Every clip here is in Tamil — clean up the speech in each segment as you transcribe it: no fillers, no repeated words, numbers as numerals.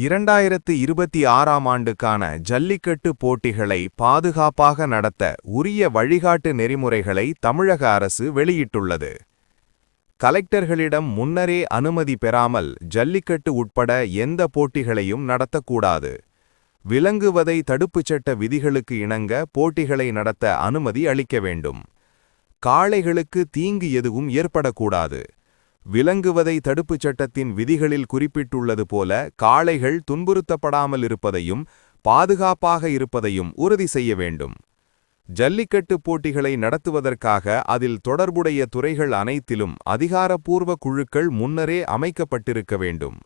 2026ஆம் ஆண்டுக்கான ஜல்லிக்கட்டு போட்டிகளை பாதுகாப்பாக நடத்த உரிய வழிகாட்டு நெறிமுறைகளை தமிழக அரசு வெளியிட்டுள்ளது. கலெக்டர்களிடம் முன்னரே அனுமதி பெறாமல் ஜல்லிக்கட்டு உட்பட எந்த போட்டிகளையும் நடத்தக்கூடாது. விலங்குவதை தடுப்புச் சட்ட விதிகளுக்கு இணங்க போட்டிகளை நடத்த அனுமதி அளிக்க வேண்டும். காளைகளுக்கு தீங்கு எதுவும் ஏற்படக்கூடாது. விலங்குவதை தடுப்புச் சட்டத்தின் விதிகளில் குறிப்பிட்டுள்ளது போல காளைகள் துன்புறுத்தப்படாமல் இருப்பதையும் பாதுகாப்பாக இருப்பதையும் உறுதி செய்ய வேண்டும். ஜல்லிக்கட்டு போட்டிகளை நடத்துவதற்காக அதில் தொடர்புடைய துறைகள் அனைத்திலும் அதிகாரப்பூர்வ குழுக்கள் முன்னரே அமைக்கப்பட்டிருக்க வேண்டும்.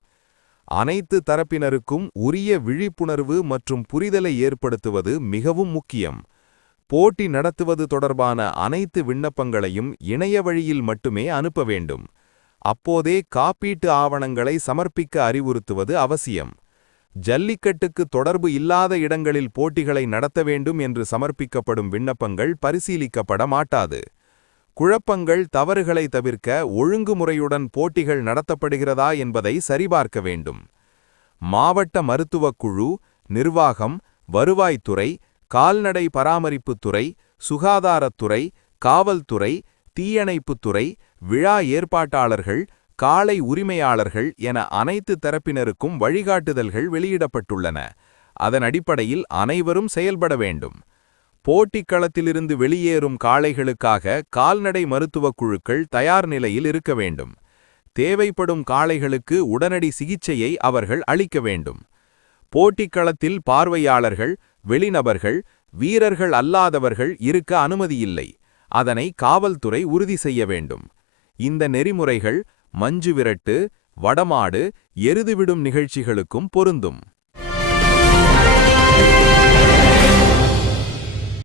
அனைத்து தரப்பினருக்கும் உரிய விழிப்புணர்வு மற்றும் புரிதலை ஏற்படுத்துவது மிகவும் முக்கியம். போட்டி நடத்துவது தொடர்பான அனைத்து விண்ணப்பங்களையும் இணைய வழியில் மட்டுமே அனுப்ப வேண்டும். அப்போதே காப்பீட்டு ஆவணங்களை சமர்ப்பிக்க அறிவுறுத்துவது அவசியம். ஜல்லிக்கட்டுக்கு தொடர்பு இல்லாத இடங்களில் போட்டிகளை நடத்த வேண்டும் என்று சமர்ப்பிக்கப்படும் விண்ணப்பங்கள் பரிசீலிக்கப்பட மாட்டாது. குழப்பங்கள், தவறுகளை தவிர்க்க ஒழுங்குமுறையுடன் போட்டிகள் நடத்தப்படுகிறதா என்பதை சரிபார்க்க வேண்டும். மாவட்ட மருத்துவக் குழு, நிர்வாகம், வருவாய்த்துறை, கால்நடை பராமரிப்புத்துறை, சுகாதாரத்துறை, காவல்துறை, தீயணைப்புத்துறை, விழா ஏற்பாட்டாளர்கள், காளை உரிமையாளர்கள் என அனைத்து தரப்பினருக்கும் வழிகாட்டுதல்கள் வெளியிடப்பட்டுள்ளன. அதன் அடிப்படையில் அனைவரும் செயல்பட வேண்டும். போட்டிக்களத்திலிருந்து வெளியேறும் காளைகளுக்காக கால்நடை மருத்துவக் குழுக்கள் தயார் நிலையில் இருக்க வேண்டும். தேவைப்படும் காளைகளுக்கு உடனடி சிகிச்சையை அவர்கள் அளிக்க வேண்டும். போட்டிக்களத்தில் பார்வையாளர்கள், வெளிநபர்கள், வீரர்கள் அல்லாதவர்கள் இருக்க அனுமதியில்லை. அதனை காவல்துறை உறுதி செய்ய வேண்டும். இந்த நெறிமுறைகள் மஞ்சுவிரட்டு, வடமாடு, எருதுவிடும் நிகழ்ச்சிகளுக்கும் பொருந்தும்.